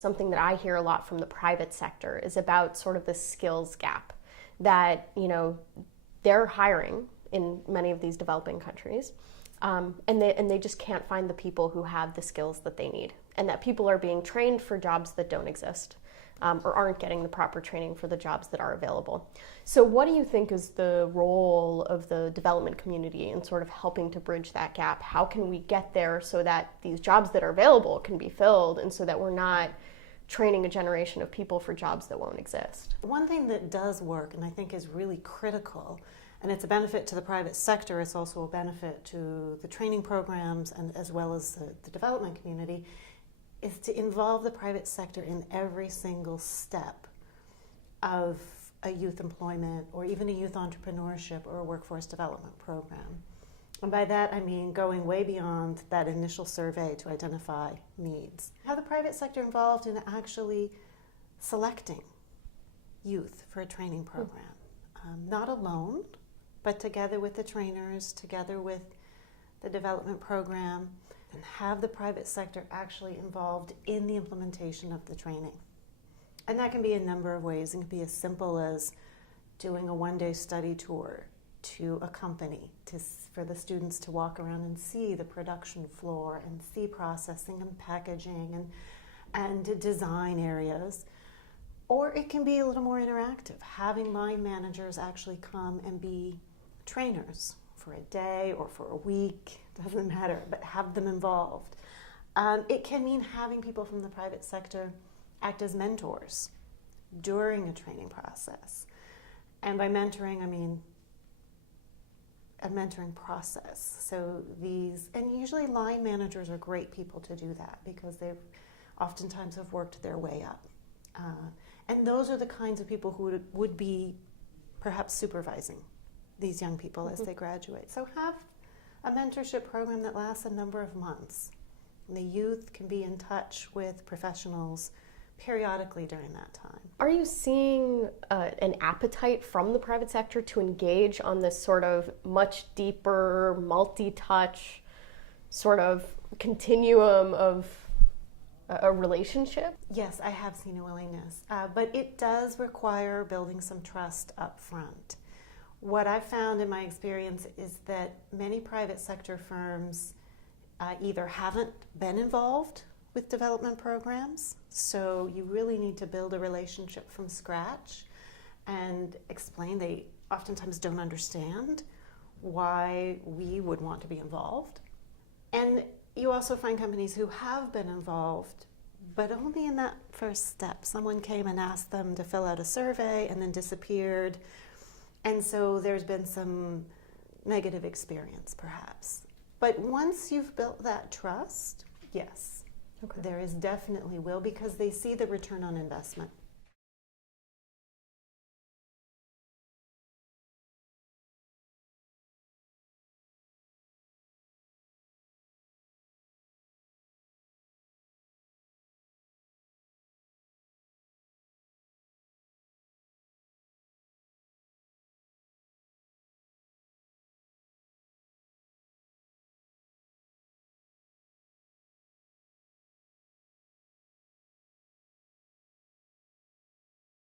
Something that I hear a lot from the private sector is about sort of the skills gap that, they're hiring in many of these developing countries, and they just can't find the people who have the skills that they need, and that people are being trained for jobs that don't exist, or aren't getting the proper training for the jobs that are available. So what do you think is the role of the development community in sort of helping to bridge that gap? How can we get there so that these jobs that are available can be filled, and so that we're not training a generation of people for jobs that won't exist? One thing that does work, and I think is really critical, and it's a benefit to the private sector, it's also a benefit to the training programs and as well as the development community, is to involve the private sector in every single step of a youth employment or even a youth entrepreneurship or a workforce development program. And by that I mean going way beyond that initial survey to identify needs. Have the private sector involved in actually selecting youth for a training program. Not alone, but together with the trainers, together with the development program, and have the private sector actually involved in the implementation of the training. And that can be a number of ways. It can be as simple as doing a one-day study tour to a company for the students to walk around and see the production floor and see processing and packaging and design areas. Or it can be a little more interactive, having line managers actually come and be trainers for a day or for a week, doesn't matter, but have them involved. It can mean having people from the private sector act as mentors during a training process. And by mentoring, I mean a mentoring process. So and usually line managers are great people to do that because they've oftentimes have worked their way up. And those are the kinds of people who would be perhaps supervising these young people as they graduate. So have a mentorship program that lasts a number of months. And the youth can be in touch with professionals periodically during that time. Are you seeing an appetite from the private sector to engage on this sort of much deeper, multi-touch sort of continuum of a relationship? Yes, I have seen a willingness, but it does require building some trust up front. What I've found in my experience is that many private sector firms either haven't been involved with development programs, so you really need to build a relationship from scratch and explain. They oftentimes don't understand why we would want to be involved. And you also find companies who have been involved, but only in that first step. Someone came and asked them to fill out a survey and then disappeared. And so there's been some negative experience, perhaps. But once you've built that trust, yes, there is definitely will, because they see the return on investment.